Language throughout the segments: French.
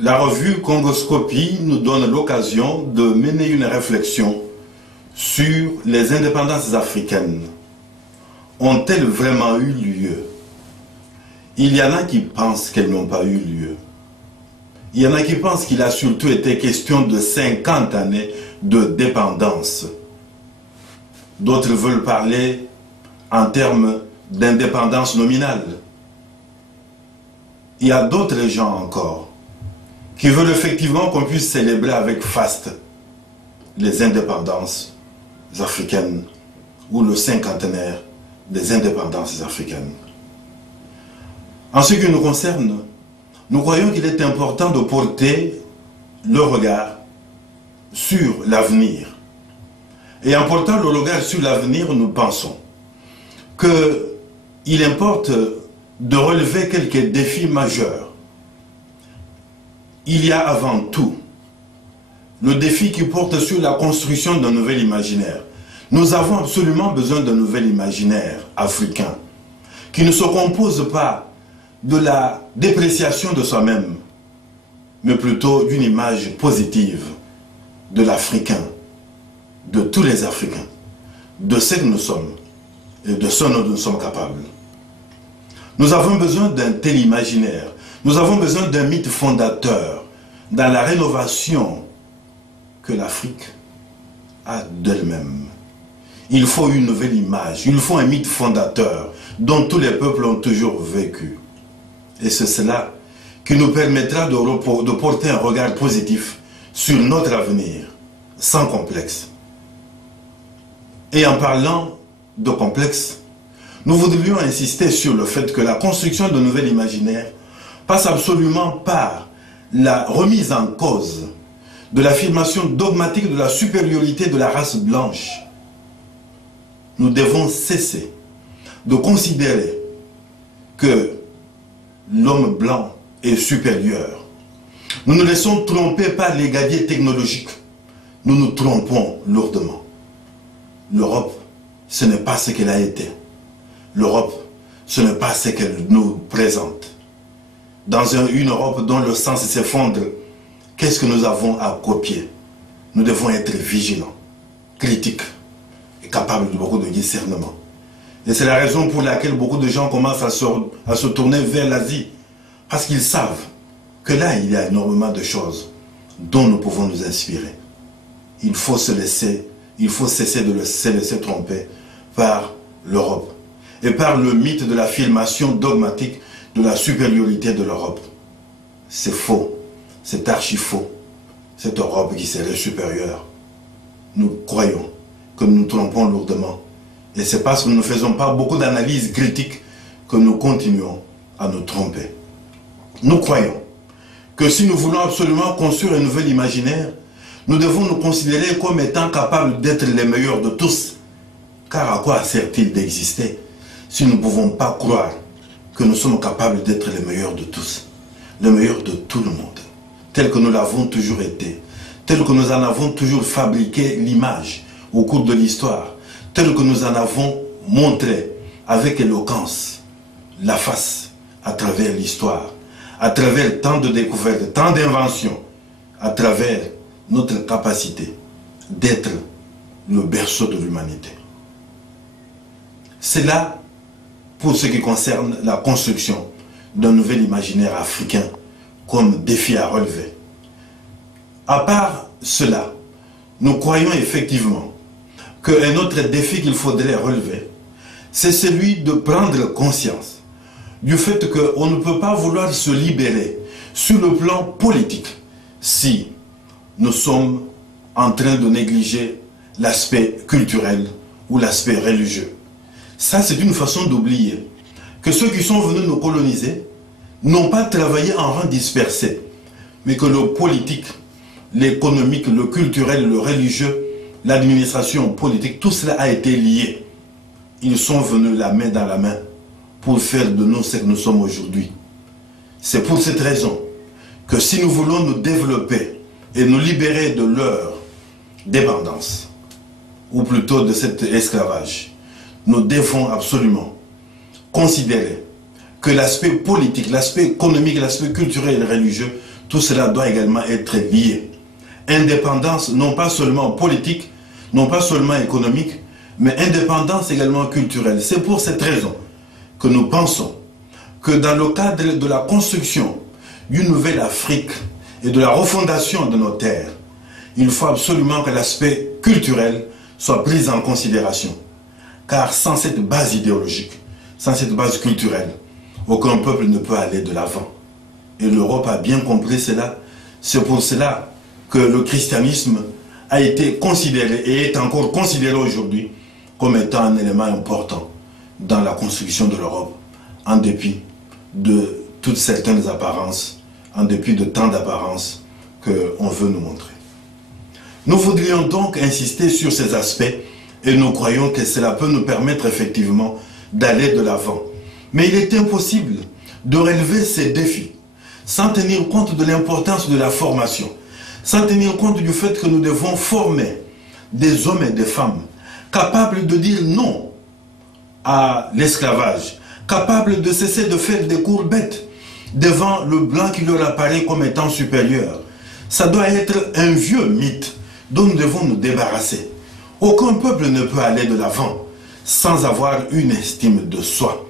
La revue Congoscopie nous donne l'occasion de mener une réflexion sur les indépendances africaines. Ont-elles vraiment eu lieu? Il y en a qui pensent qu'elles n'ont pas eu lieu. Il y en a qui pensent qu'il a surtout été question de 50 années de dépendance. D'autres veulent parler en termes d'indépendance nominale. Il y a d'autres gens encore qui veulent effectivement qu'on puisse célébrer avec faste les indépendances africaines ou le cinquantenaire des indépendances africaines. En ce qui nous concerne, nous croyons qu'il est important de porter le regard sur l'avenir. Et en portant le regard sur l'avenir, nous pensons qu'il importe de relever quelques défis majeurs. Il y a avant tout le défi qui porte sur la construction d'un nouvel imaginaire. Nous avons absolument besoin d'un nouvel imaginaire africain qui ne se compose pas de la dépréciation de soi-même, mais plutôt d'une image positive de l'Africain, de tous les Africains, de ce que nous sommes et de ce dont nous sommes capables. Nous avons besoin d'un tel imaginaire. Nous avons besoin d'un mythe fondateur dans la rénovation que l'Afrique a d'elle-même. Il faut une nouvelle image, il faut un mythe fondateur dont tous les peuples ont toujours vécu. Et c'est cela qui nous permettra de porter un regard positif sur notre avenir, sans complexe. Et en parlant de complexe, nous voudrions insister sur le fait que la construction de nouvel imaginaire passe absolument par la remise en cause de l'affirmation dogmatique de la supériorité de la race blanche. Nous devons cesser de considérer que l'homme blanc est supérieur. Nous nous laissons tromper par les gadgets technologiques. Nous nous trompons lourdement. L'Europe, ce n'est pas ce qu'elle a été. L'Europe, ce n'est pas ce qu'elle nous présente. Dans une Europe dont le sens s'effondre, qu'est-ce que nous avons à copier? Nous devons être vigilants, critiques et capables de beaucoup de discernement. Et c'est la raison pour laquelle beaucoup de gens commencent à se tourner vers l'Asie. Parce qu'ils savent que là, il y a énormément de choses dont nous pouvons nous inspirer. Il faut cesser de se laisser tromper par l'Europe et par le mythe de l'affirmation dogmatique de la supériorité de l'Europe. C'est faux, c'est archi faux. Cette Europe qui serait supérieure. Nous croyons que nous nous trompons lourdement. Et c'est parce que nous ne faisons pas beaucoup d'analyses critiques que nous continuons à nous tromper. Nous croyons que si nous voulons absolument construire un nouvel imaginaire, nous devons nous considérer comme étant capables d'être les meilleurs de tous. Car à quoi sert-il d'exister si nous ne pouvons pas croire que nous sommes capables d'être les meilleurs de tous, les meilleurs de tout le monde, tel que nous l'avons toujours été, tel que nous en avons toujours fabriqué l'image au cours de l'histoire, tel que nous en avons montré avec éloquence la face à travers l'histoire, à travers tant de découvertes, tant d'inventions, à travers notre capacité d'être le berceau de l'humanité. C'est là pour ce qui concerne la construction d'un nouvel imaginaire africain comme défi à relever. À part cela, nous croyons effectivement qu'un autre défi qu'il faudrait relever, c'est celui de prendre conscience du fait qu'on ne peut pas vouloir se libérer sur le plan politique si nous sommes en train de négliger l'aspect culturel ou l'aspect religieux. Ça, c'est une façon d'oublier que ceux qui sont venus nous coloniser n'ont pas travaillé en rang dispersé, mais que le politique, l'économique, le culturel, le religieux, l'administration politique, tout cela a été lié. Ils sont venus la main dans la main pour faire de nous ce que nous sommes aujourd'hui. C'est pour cette raison que si nous voulons nous développer et nous libérer de leur dépendance, ou plutôt de cet esclavage, nous devons absolument considérer que l'aspect politique, l'aspect économique, l'aspect culturel et religieux tout cela doit également être lié. Indépendance non pas seulement politique, non pas seulement économique, mais indépendance également culturelle. C'est pour cette raison que nous pensons que dans le cadre de la construction d'une nouvelle Afrique et de la refondation de nos terres, il faut absolument que l'aspect culturel soit pris en considération. Car sans cette base idéologique, sans cette base culturelle, aucun peuple ne peut aller de l'avant. Et l'Europe a bien compris cela. C'est pour cela que le christianisme a été considéré et est encore considéré aujourd'hui comme étant un élément important dans la construction de l'Europe, en dépit de toutes certaines apparences, en dépit de tant d'apparences qu'on veut nous montrer. Nous voudrions donc insister sur ces aspects et nous croyons que cela peut nous permettre effectivement d'aller de l'avant. Mais il est impossible de relever ces défis sans tenir compte de l'importance de la formation, sans tenir compte du fait que nous devons former des hommes et des femmes capables de dire non à l'esclavage, capables de cesser de faire des courbettes devant le blanc qui leur apparaît comme étant supérieur. Ça doit être un vieux mythe dont nous devons nous débarrasser. Aucun peuple ne peut aller de l'avant sans avoir une estime de soi.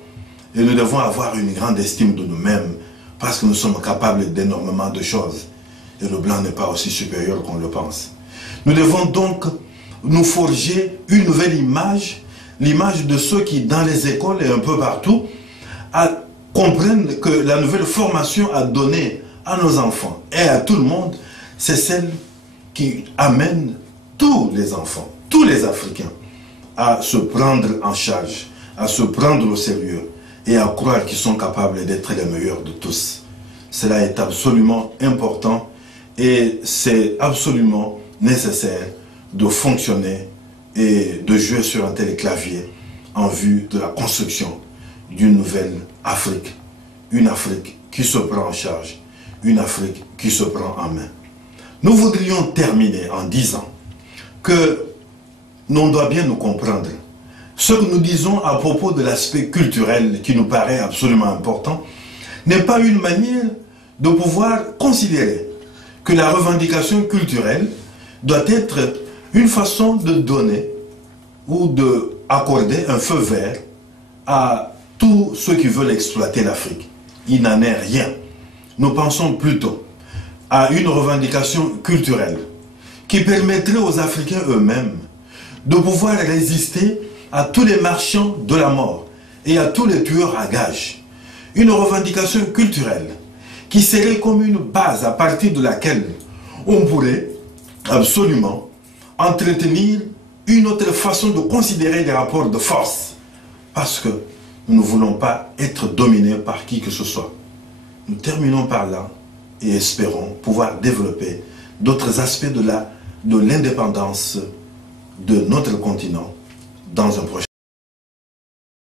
Et nous devons avoir une grande estime de nous-mêmes parce que nous sommes capables d'énormément de choses. Et le blanc n'est pas aussi supérieur qu'on le pense. Nous devons donc nous forger une nouvelle image, l'image de ceux qui, dans les écoles et un peu partout, comprennent que la nouvelle formation à donner à nos enfants et à tout le monde, c'est celle qui amène tous les enfants, tous les Africains, à se prendre en charge, à se prendre au sérieux et à croire qu'ils sont capables d'être les meilleurs de tous. Cela est absolument important et c'est absolument nécessaire de fonctionner et de jouer sur un tel clavier en vue de la construction d'une nouvelle Afrique. Une Afrique qui se prend en charge, une Afrique qui se prend en main. Nous voudrions terminer en disant que l'on doit bien nous comprendre. Ce que nous disons à propos de l'aspect culturel qui nous paraît absolument important n'est pas une manière de pouvoir considérer que la revendication culturelle doit être une façon de donner ou d'accorder un feu vert à tous ceux qui veulent exploiter l'Afrique. Il n'en est rien. Nous pensons plutôt à une revendication culturelle qui permettrait aux Africains eux-mêmes de pouvoir résister à tous les marchands de la mort et à tous les tueurs à gages. Une revendication culturelle qui serait comme une base à partir de laquelle on pourrait absolument entretenir une autre façon de considérer les rapports de force. Parce que nous ne voulons pas être dominés par qui que ce soit. Nous terminons par là et espérons pouvoir développer d'autres aspects de l'indépendance de notre continent dans un prochain